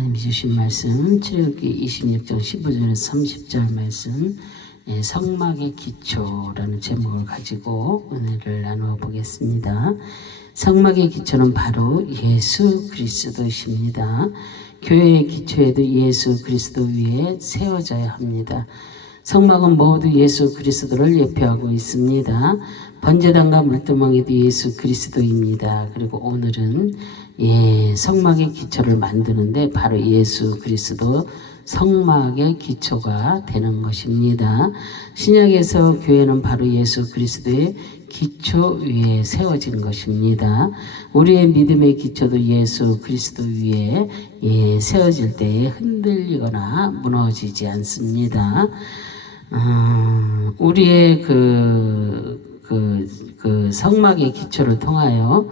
하나님이 주신 말씀 출애굽기 26장 15절에서 30절 말씀, 성막의 기초라는 제목을 가지고 은혜를 나누어 보겠습니다. 성막의 기초는 바로 예수 그리스도이십니다. 교회의 기초에도 예수 그리스도 위에 세워져야 합니다. 성막은 모두 예수 그리스도를 예표하고 있습니다. 번제단과 물두멍이도 예수 그리스도입니다. 그리고 오늘은 성막의 기초를 만드는데 바로 예수 그리스도 성막의 기초가 되는 것입니다. 신약에서 교회는 바로 예수 그리스도의 기초 위에 세워진 것입니다. 우리의 믿음의 기초도 예수 그리스도 위에 세워질 때에 흔들리거나 무너지지 않습니다. 우리의 그 성막의 기초를 통하여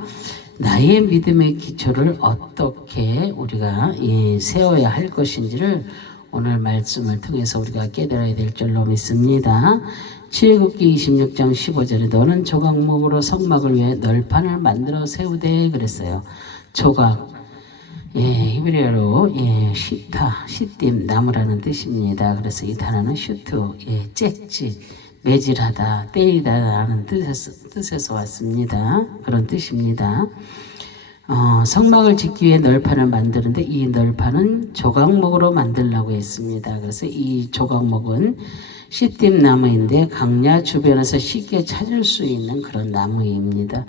나의 믿음의 기초를 어떻게 우리가 세워야 할 것인지를 오늘 말씀을 통해서 우리가 깨달아야 될 줄로 믿습니다. 출애굽기 26장 15절에 너는 조각목으로 성막을 위해 널판을 만들어 세우되 그랬어요. 조각, 히브리어로 시타, 시딤, 나무라는 뜻입니다. 그래서 이 단어는 슈트, 잭지, 매질하다, 때리다라는 뜻에서 왔습니다. 그런 뜻입니다. 성막을 짓기 위해 널판을 만드는데 이 널판은 조각목으로 만들려고 했습니다. 그래서 이 조각목은 시딤 나무인데 강야 주변에서 쉽게 찾을 수 있는 그런 나무입니다.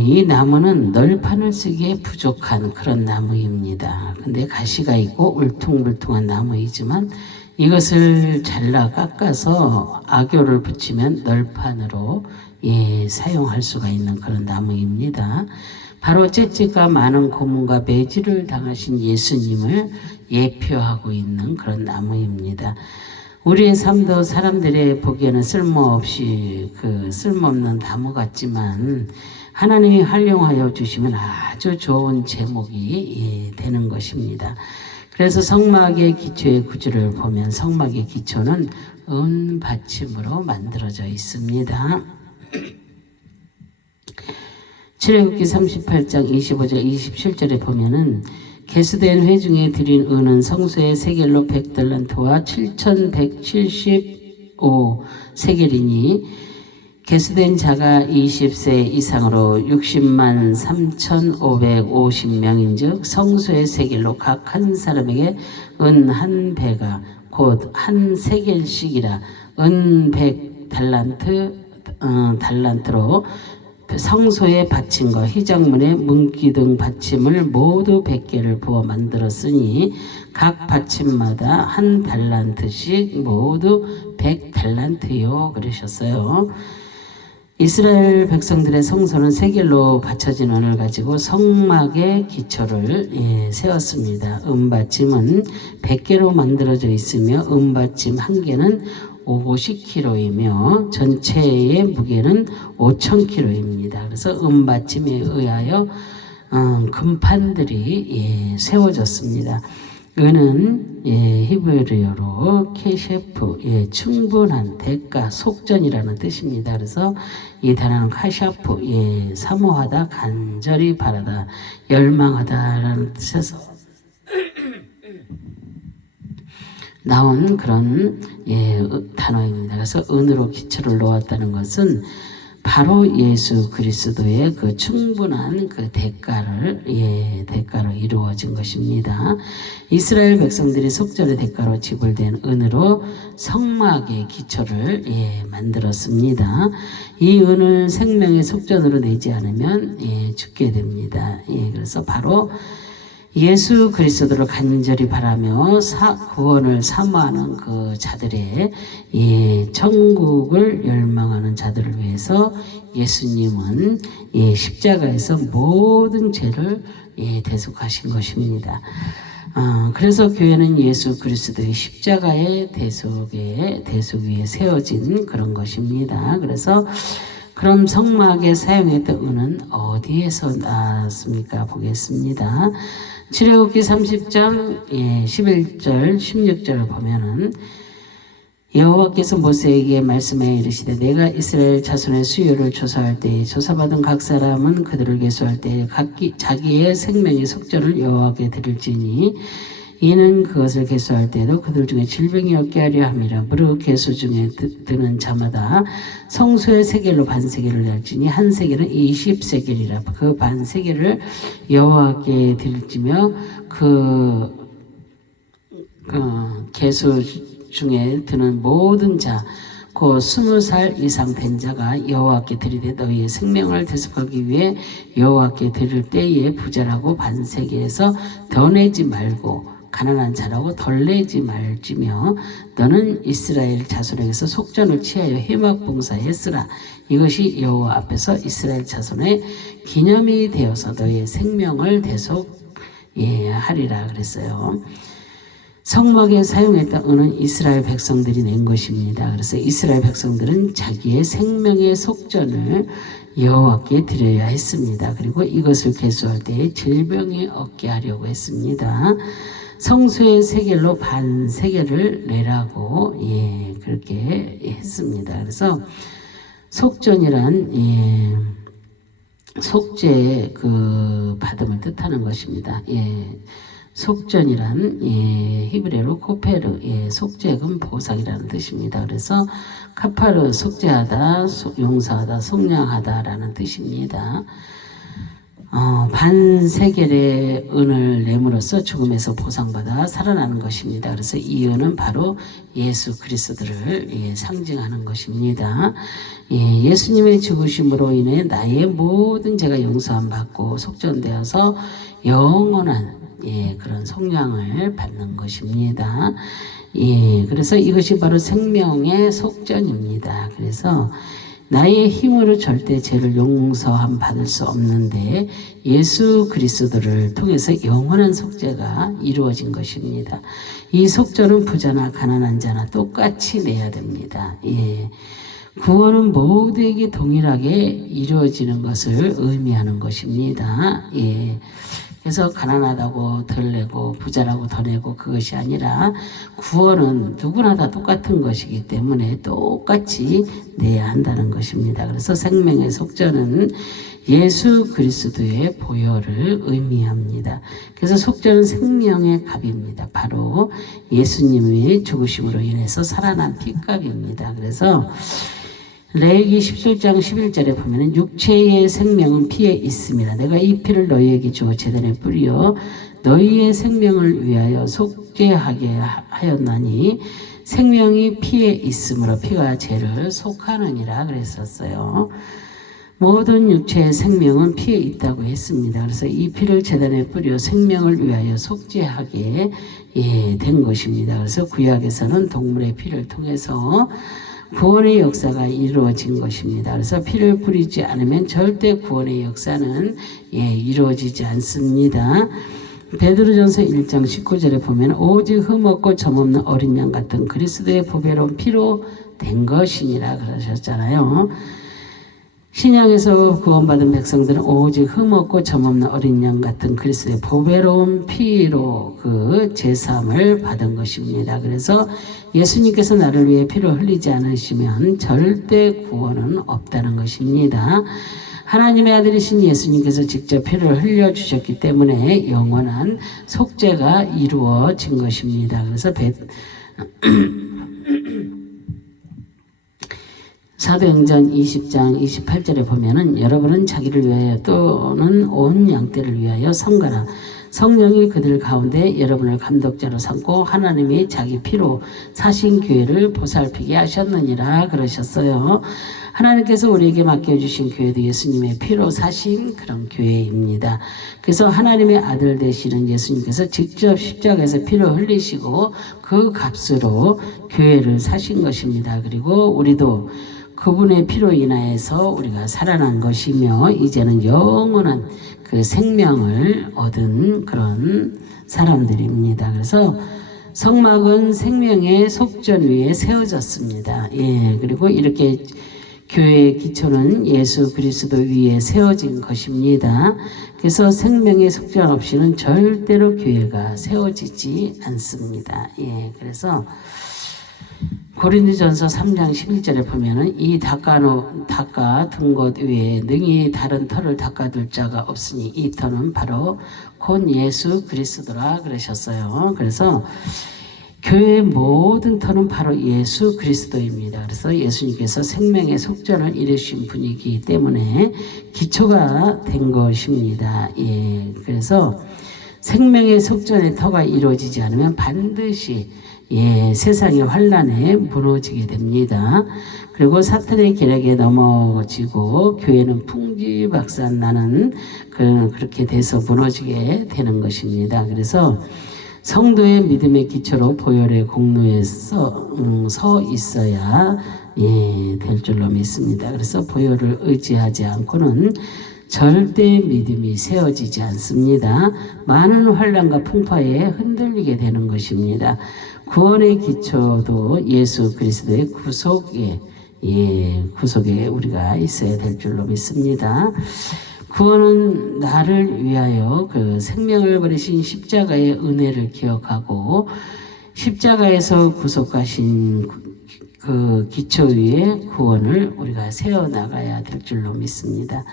이 나무는 널판을 쓰기에 부족한 그런 나무입니다. 근데 가시가 있고 울퉁불퉁한 나무이지만 이것을 잘라 깎아서 악교를 붙이면 널판으로 사용할 수가 있는 그런 나무입니다. 바로 채찍과 많은 고문과 매질을 당하신 예수님을 예표하고 있는 그런 나무입니다. 우리의 삶도 사람들의 보기에는 쓸모없는 나무 같지만 하나님이 활용하여 주시면 아주 좋은 제목이 되는 것입니다. 그래서 성막의 기초의 구조를 보면 성막의 기초는 은받침으로 만들어져 있습니다. 출애굽기 38장 25절 27절에 보면은 개수된 회 중에 드린 은은 성소의 세겔로 100달란트와 7175 세겔이니 개수된 자가 20세 이상으로 60만 3,550명인 즉 성소의 세겔로 각 한 사람에게 은 한 배가 곧 한 세겔씩이라 은 100달란트로 성소의 받침과 휘장문의 문기 등 받침을 모두 100개를 부어 만들었으니 각 받침마다 한 달란트씩 모두 100달란트요 그러셨어요. 이스라엘 백성들의 성소는 세겔로 받쳐진 은을 가지고 성막의 기초를 세웠습니다. 은받침은 100개로 만들어져 있으며 은받침 한 개는 50kg이며 전체의 무게는 5,000kg입니다. 그래서 은받침에 의하여 금판들이 세워졌습니다. 은은 히브리어로 케셰프, 충분한 대가, 속전이라는 뜻입니다. 그래서 이 단어는 카샤프, 사모하다, 간절히 바라다, 열망하다라는 뜻에서 나온 그런 단어입니다. 그래서 은으로 기초를 놓았다는 것은 바로 예수 그리스도의 그 충분한 그 대가로 이루어진 것입니다. 이스라엘 백성들이 속전의 대가로 지불된 은으로 성막의 기초를 만들었습니다. 이 은을 생명의 속전으로 내지 않으면 죽게 됩니다. 그래서 바로 예수 그리스도를 간절히 바라며 구원을 사모하는 그 자들의 천국을 열망하는 자들을 위해서 예수님은 십자가에서 모든 죄를 대속하신 것입니다. 그래서 교회는 예수 그리스도의 십자가의 대속 위에 세워진 그런 것입니다. 그래서 그럼 성막에 사용했던 은은 어디에서 나왔습니까? 보겠습니다. 출애굽기 30장 11절 16절을 보면은 여호와께서 모세에게 말씀하여 이르시되 내가 이스라엘 자손의 수요를 조사할 때에 조사받은 각 사람은 그들을 계수할 때에 각기 자기의 생명의 속전을 여호와께 드릴지니 이는 그것을 계수할 때에도 그들 중에 질병이 없게 하려 함이라. 무릇 계수 중에 드는 자마다 성소의 세겔로 반세겔을 낼지니 한 세겔은 20세겔이라. 그 반세겔을 여호와께 드릴지며 계수 중에 드는 모든 자 곧 20살 이상 된 자가 여호와께 드리되 너희의 생명을 대속하기 위해 여호와께 드릴 때에 부자라고 반세겔에서 더 내지 말고 가난한 자라고 덜 내지 말지며 너는 이스라엘 자손에게서 속전을 취하여 회막 봉사했으라. 이것이 여호와 앞에서 이스라엘 자손의 기념이 되어서 너희의 생명을 대속하리라 그랬어요. 성막에 사용했던 은은 이스라엘 백성들이 낸 것입니다. 그래서 이스라엘 백성들은 자기의 생명의 속전을 여호와께 드려야 했습니다. 그리고 이것을 계수할 때에 질병이 없게 하려고 했습니다. 성소의 세겔로 반 세겔을 내라고 그렇게 했습니다. 그래서 속전이란 속죄 받음을 뜻하는 것입니다. 속전이란 히브리어로 코페르 속죄금 보상이라는 뜻입니다. 그래서 카파르 속죄하다, 용서하다, 속량하다라는 뜻입니다. 반세겔의 은을 내므로써 죽음에서 보상받아 살아나는 것입니다. 그래서 이 은은 바로 예수 그리스도를 상징하는 것입니다. 예수님의 죽으심으로 인해 나의 모든 죄가 용서함 받고 속전되어서 영원한 그런 속량을 받는 것입니다. 그래서 이것이 바로 생명의 속전입니다. 그래서 나의 힘으로 절대 죄를 용서함 받을 수 없는데 예수 그리스도를 통해서 영원한 속죄가 이루어진 것입니다. 이 속전은 부자나 가난한 자나 똑같이 내야 됩니다. 구원은 모두에게 동일하게 이루어지는 것을 의미하는 것입니다. 그래서 가난하다고 덜 내고 부자라고 더 내고 그것이 아니라 구원은 누구나 다 똑같은 것이기 때문에 똑같이 내야 한다는 것입니다. 그래서 생명의 속전은 예수 그리스도의 보혈을 의미합니다. 그래서 속전은 생명의 값입니다. 바로 예수님의 죽으심으로 인해서 살아난 피값입니다. 그래서 레위기 17장 11절에 보면은 육체의 생명은 피에 있음이라. 내가 이 피를 너희에게 주어 제단에 뿌려 너희의 생명을 위하여 속죄하게 하였나니 생명이 피에 있으므로 피가 죄를 속하느니라 그랬었어요. 모든 육체의 생명은 피에 있다고 했습니다. 그래서 이 피를 제단에 뿌려 생명을 위하여 속죄하게 된 것입니다. 그래서 구약에서는 동물의 피를 통해서 구원의 역사가 이루어진 것입니다. 그래서 피를 뿌리지 않으면 절대 구원의 역사는 이루어지지 않습니다. 베드로전서 1장 19절에 보면 오직 흠없고 점없는 어린 양 같은 그리스도의 보배로운 피로 된 것이니라 그러셨잖아요. 신약에서 구원받은 백성들은 오직 흠없고 점없는 어린 양 같은 그리스도의 보배로운 피로 그 제사함을 받은 것입니다. 그래서 예수님께서 나를 위해 피를 흘리지 않으시면 절대 구원은 없다는 것입니다. 하나님의 아들이신 예수님께서 직접 피를 흘려주셨기 때문에 영원한 속죄가 이루어진 것입니다. 그래서 사도행전 20장 28절에 보면은 여러분은 자기를 위하여 또는 온 양떼를 위하여 삼가라. 성령이 그들 가운데 여러분을 감독자로 삼고 하나님이 자기 피로 사신 교회를 보살피게 하셨느니라 그러셨어요. 하나님께서 우리에게 맡겨주신 교회도 예수님의 피로 사신 그런 교회입니다. 그래서 하나님의 아들 되시는 예수님께서 직접 십자가에서 피를 흘리시고 그 값으로 교회를 사신 것입니다. 그리고 우리도 그분의 피로 인하여서 우리가 살아난 것이며 이제는 영원한 그 생명을 얻은 그런 사람들입니다. 그래서 성막은 생명의 속전 위에 세워졌습니다. 그리고 이렇게 교회의 기초는 예수 그리스도 위에 세워진 것입니다. 그래서 생명의 속전 없이는 절대로 교회가 세워지지 않습니다. 그래서 고린도전서 3장 11절에 보면은 이 닦아둔 것 외에 능히 다른 터를 닦아둘 자가 없으니 이 터는 바로 곧 예수 그리스도라 그러셨어요. 그래서 교회의 모든 터는 바로 예수 그리스도입니다. 그래서 예수님께서 생명의 속전을 이루신 분이기 때문에 기초가 된 것입니다. 예, 그래서 생명의 속전의 터가 이루어지지 않으면 반드시 세상의 환란에 무너지게 됩니다. 그리고 사탄의 계략에 넘어지고 교회는 풍지박산 나는 그렇게 돼서 무너지게 되는 것입니다. 그래서 성도의 믿음의 기초로 보혈의 공로에 서 있어야 될 줄로 믿습니다. 그래서 보혈을 의지하지 않고는 절대 믿음이 세워지지 않습니다. 많은 환란과 풍파에 흔들리게 되는 것입니다. 구원의 기초도 예수 그리스도의 구속에 우리가 있어야 될 줄로 믿습니다. 구원은 나를 위하여 그 생명을 버리신 십자가의 은혜를 기억하고 십자가에서 구속하신 그 기초 위에 구원을 우리가 세워나가야 될 줄로 믿습니다.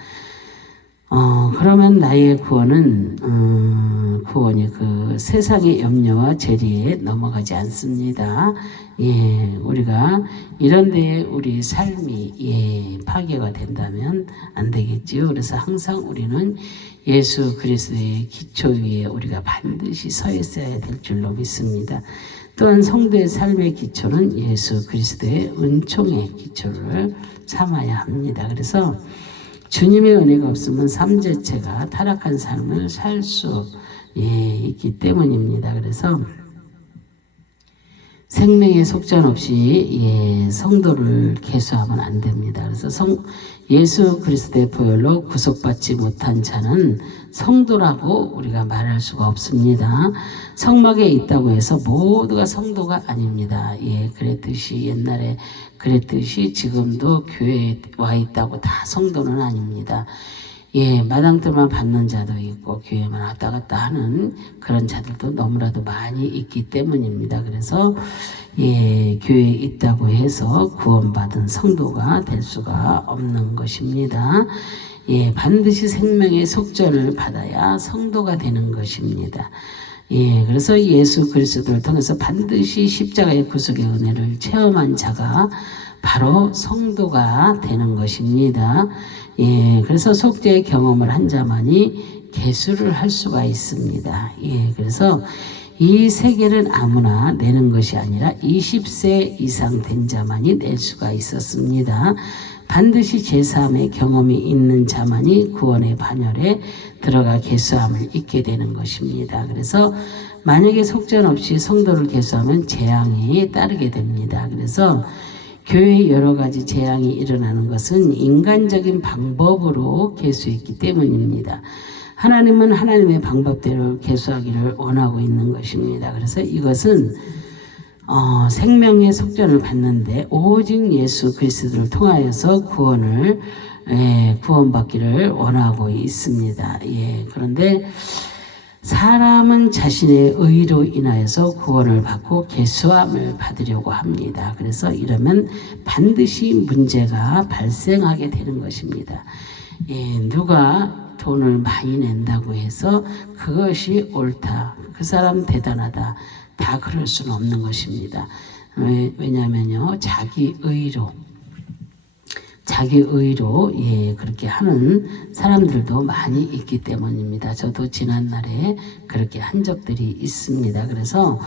그러면 나의 구원이 그 세상의 염려와 재리에 넘어가지 않습니다. 우리가 이런 데에 우리 삶이 파괴가 된다면 안 되겠지요. 그래서 항상 우리는 예수 그리스도의 기초 위에 우리가 반드시 서 있어야 될 줄로 믿습니다. 또한 성도의 삶의 기초는 예수 그리스도의 은총의 기초를 삼아야 합니다. 그래서 주님의 은혜가 없으면 삶 자체가 타락한 삶을 살 수 있기 때문입니다. 그래서 생명의 속전 없이 성도를 계수하면 안 됩니다. 그래서 예수 그리스도의 보혈로 구속받지 못한 자는 성도라고 우리가 말할 수가 없습니다. 성막에 있다고 해서 모두가 성도가 아닙니다. 그랬듯이 옛날에 그랬듯이 지금도 교회에 와 있다고 다 성도는 아닙니다. 마당들만 받는 자도 있고 교회만 왔다 갔다 하는 그런 자들도 너무나도 많이 있기 때문입니다. 그래서 교회에 있다고 해서 구원받은 성도가 될 수가 없는 것입니다. 반드시 생명의 속전을 받아야 성도가 되는 것입니다. 그래서 예수 그리스도를 통해서 반드시 십자가의 구속의 은혜를 체험한 자가 바로 성도가 되는 것입니다. 그래서 속죄의 경험을 한 자만이 계수를 할 수가 있습니다. 그래서 이 세계는 아무나 내는 것이 아니라 20세 이상 된 자만이 낼 수가 있었습니다. 반드시 제3의 경험이 있는 자만이 구원의 반열에 들어가 계수함을 잊게 되는 것입니다. 그래서 만약에 속전 없이 성도를 계수하면 재앙이 따르게 됩니다. 그래서 교회에 여러 가지 재앙이 일어나는 것은 인간적인 방법으로 계수했기 때문입니다. 하나님은 하나님의 방법대로 계수하기를 원하고 있는 것입니다. 그래서 이것은 생명의 속전을 받는데 오직 예수 그리스도를 통하여서 구원받기를 원하고 있습니다. 그런데 사람은 자신의 의로 인하여서 구원을 받고 계수함을 받으려고 합니다. 그래서 이러면 반드시 문제가 발생하게 되는 것입니다. 누가 돈을 많이 낸다고 해서 그것이 옳다, 그 사람 대단하다, 다 그럴 수는 없는 것입니다. 왜냐하면요, 자기 의로 그렇게 하는 사람들도 많이 있기 때문입니다. 저도 지난날에 그렇게 한 적들이 있습니다. 그래서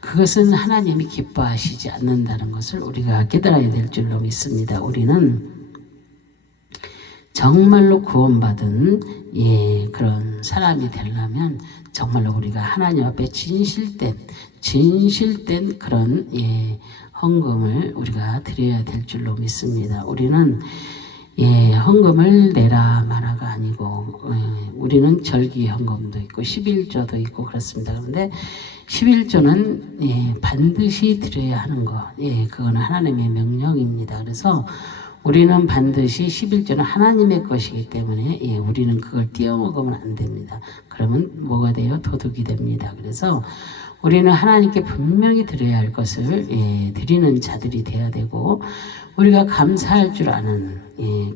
그것은 하나님이 기뻐하시지 않는다는 것을 우리가 깨달아야 될 줄로 믿습니다. 우리는 정말로 구원받은 그런 사람이 되려면 정말로 우리가 하나님 앞에 진실된 그런 헌금을 우리가 드려야 될 줄로 믿습니다. 우리는 헌금을 내라 마라가 아니고 우리는 절기 헌금도 있고 11조도 있고 그렇습니다. 그런데 11조는 반드시 드려야 하는 것, 그건 하나님의 명령입니다. 그래서 우리는 반드시 11조는 하나님의 것이기 때문에 우리는 그걸 띄어먹으면 안 됩니다. 그러면 뭐가 돼요? 도둑이 됩니다. 그래서 우리는 하나님께 분명히 드려야 할 것을 드리는 자들이 돼야 되고 우리가 감사할 줄 아는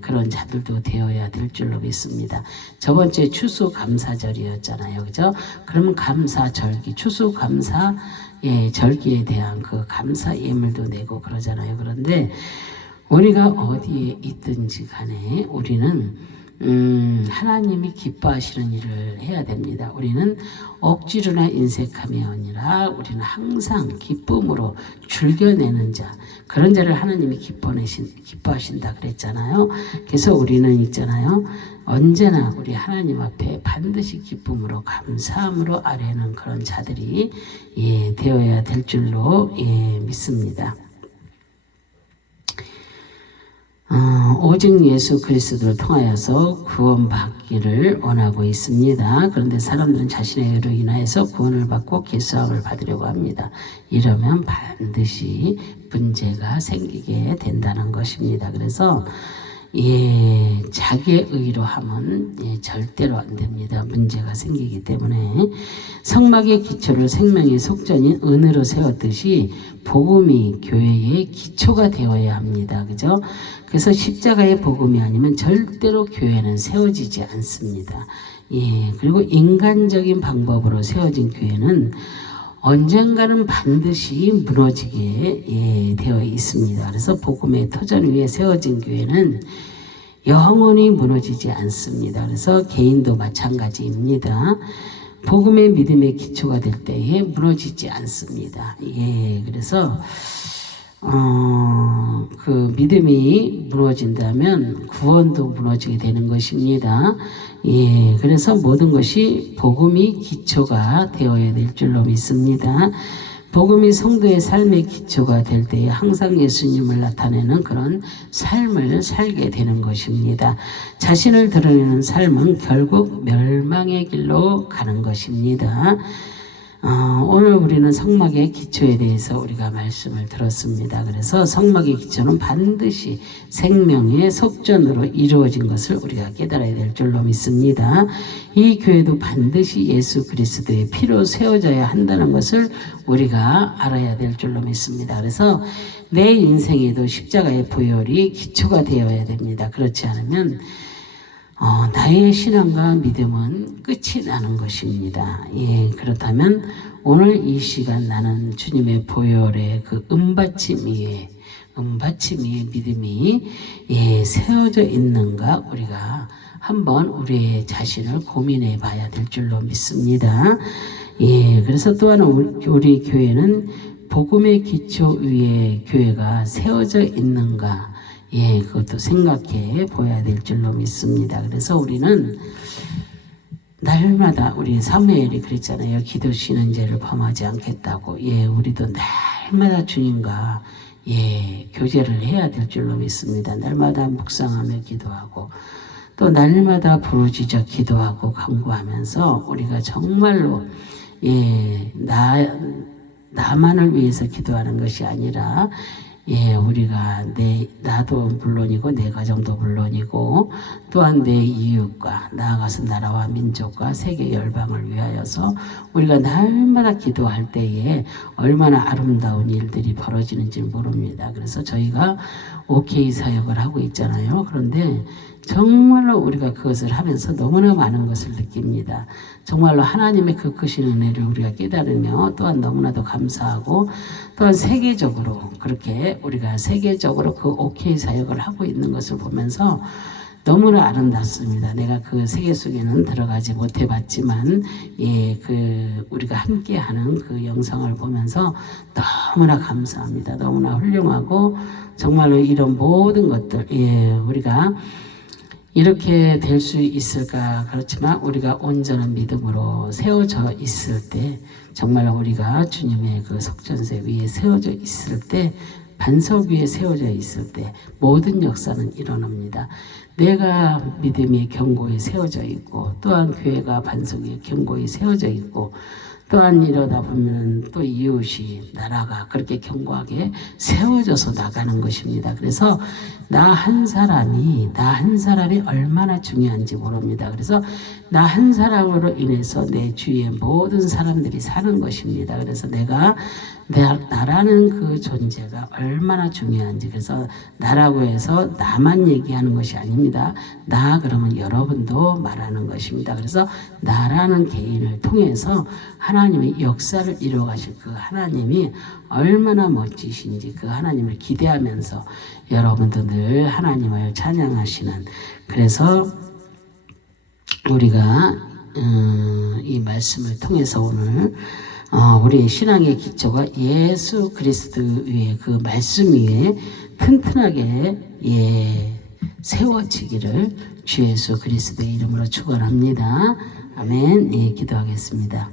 그런 자들도 되어야 될 줄로 믿습니다. 저번 주에 추수감사절이었잖아요. 그죠? 그러면 감사절기, 추수감사 절기에 대한 그 감사 예물도 내고 그러잖아요. 그런데 우리가 어디에 있든지 간에 우리는 하나님이 기뻐하시는 일을 해야 됩니다. 우리는 억지로나 인색함이 아니라 우리는 항상 기쁨으로 즐겨내는 자, 그런 자를 하나님이 기뻐하신다 그랬잖아요. 그래서 우리는 있잖아요, 언제나 우리 하나님 앞에 반드시 기쁨으로 감사함으로 아뢰는 그런 자들이 되어야 될 줄로 믿습니다. 오직 예수 그리스도를 통하여서 구원받기를 원하고 있습니다. 그런데 사람들은 자신의 의로 인하여서 구원을 받고 계수함을 받으려고 합니다. 이러면 반드시 문제가 생기게 된다는 것입니다. 그래서 자기의 의로 하면 절대로 안 됩니다. 문제가 생기기 때문에 성막의 기초를 생명의 속전인 은으로 세웠듯이 복음이 교회의 기초가 되어야 합니다. 그죠? 그래서 십자가의 복음이 아니면 절대로 교회는 세워지지 않습니다. 그리고 인간적인 방법으로 세워진 교회는 언젠가는 반드시 무너지게 되어 있습니다. 그래서 복음의 터전 위에 세워진 교회는 영원히 무너지지 않습니다. 그래서 개인도 마찬가지입니다. 복음의 믿음의 기초가 될 때에 무너지지 않습니다. 그래서 그 믿음이 무너진다면 구원도 무너지게 되는 것입니다. 그래서 모든 것이 복음이 기초가 되어야 될 줄로 믿습니다. 복음이 성도의 삶의 기초가 될 때에 항상 예수님을 나타내는 그런 삶을 살게 되는 것입니다. 자신을 드러내는 삶은 결국 멸망의 길로 가는 것입니다. 오늘 우리는 성막의 기초에 대해서 우리가 말씀을 들었습니다. 그래서 성막의 기초는 반드시 생명의 속전으로 이루어진 것을 우리가 깨달아야 될 줄로 믿습니다. 이 교회도 반드시 예수 그리스도의 피로 세워져야 한다는 것을 우리가 알아야 될 줄로 믿습니다. 그래서 내 인생에도 십자가의 보혈이 기초가 되어야 됩니다. 그렇지 않으면 나의 신앙과 믿음은 끝이 나는 것입니다. 그렇다면 오늘 이 시간 나는 주님의 보혈의 그 은받침 위에 믿음이 세워져 있는가 우리가 한번 우리의 자신을 고민해 봐야 될 줄로 믿습니다. 그래서 또한 우리 교회는 복음의 기초 위에 교회가 세워져 있는가 그것도 생각해 보아야 될 줄로 믿습니다. 그래서 우리는 날마다 우리 사무엘이 그랬잖아요. 기도 쉬는 죄를 범하지 않겠다고. 우리도 날마다 주님과 교제를 해야 될 줄로 믿습니다. 날마다 묵상하며 기도하고 또 날마다 부르짖어 기도하고 간구하면서 우리가 정말로 나만을 위해서 기도하는 것이 아니라 우리가 나도 물론이고 내 가정도 물론이고 또한 내 이웃과 나아가서 나라와 민족과 세계 열방을 위하여서 우리가 날마다 기도할 때에 얼마나 아름다운 일들이 벌어지는지 모릅니다. 그래서 저희가 OK 사역을 하고 있잖아요. 그런데 정말로 우리가 그것을 하면서 너무나 많은 것을 느낍니다. 정말로 하나님의 그 크신 은혜를 우리가 깨달으며 또한 너무나도 감사하고 또한 세계적으로 그렇게 우리가 세계적으로 그 OK 사역을 하고 있는 것을 보면서 너무나 아름답습니다. 내가 그 세계 속에는 들어가지 못해봤지만 우리가 함께하는 그 영상을 보면서 너무나 감사합니다. 너무나 훌륭하고 정말로 이런 모든 것들 우리가 이렇게 될 수 있을까? 그렇지만 우리가 온전한 믿음으로 세워져 있을 때 정말 우리가 주님의 그 속전세 위에 세워져 있을 때 반석 위에 세워져 있을 때 모든 역사는 일어납니다. 내가 믿음의 견고히 세워져 있고 또한 교회가 반석이 견고히 세워져 있고 또한 이러다 보면 또 이웃이 나라가 그렇게 견고하게 세워져서 나가는 것입니다. 그래서 나 한 사람이 얼마나 중요한지 모릅니다. 그래서 나 한 사람으로 인해서 내 주위의 모든 사람들이 사는 것입니다. 그래서 나라는 그 존재가 얼마나 중요한지, 그래서 나라고 해서 나만 얘기하는 것이 아닙니다. 나 그러면 여러분도 말하는 것입니다. 그래서 나라는 개인을 통해서 하나님의 역사를 이루어가실 그 하나님이 얼마나 멋지신지 그 하나님을 기대하면서 여러분도 늘 하나님을 찬양하시는, 그래서 우리가 이 말씀을 통해서 오늘 우리의 신앙의 기초가 예수 그리스도 위에, 그 말씀 위에 튼튼하게 세워지기를 주 예수 그리스도의 이름으로 축원합니다. 아멘. 기도하겠습니다.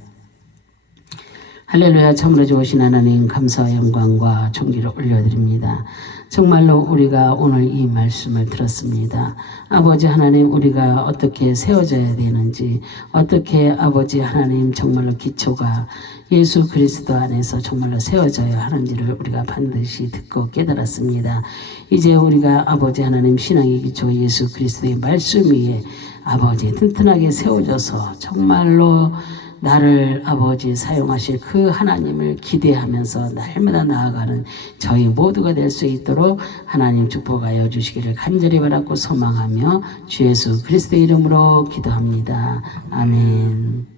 할렐루야. 참으로 좋으신 하나님, 감사와 영광과 존귀를 올려드립니다. 정말로 우리가 오늘 이 말씀을 들었습니다. 아버지 하나님, 우리가 어떻게 세워져야 되는지, 어떻게 아버지 하나님 정말로 기초가 예수 그리스도 안에서 정말로 세워져야 하는지를 우리가 반드시 듣고 깨달았습니다. 이제 우리가 아버지 하나님 신앙의 기초 예수 그리스도의 말씀 위에 아버지 튼튼하게 세워져서 정말로 나를 아버지 사용하실 그 하나님을 기대하면서 날마다 나아가는 저희 모두가 될 수 있도록 하나님 축복하여 주시기를 간절히 바라고 소망하며 주 예수 그리스도의 이름으로 기도합니다. 아멘.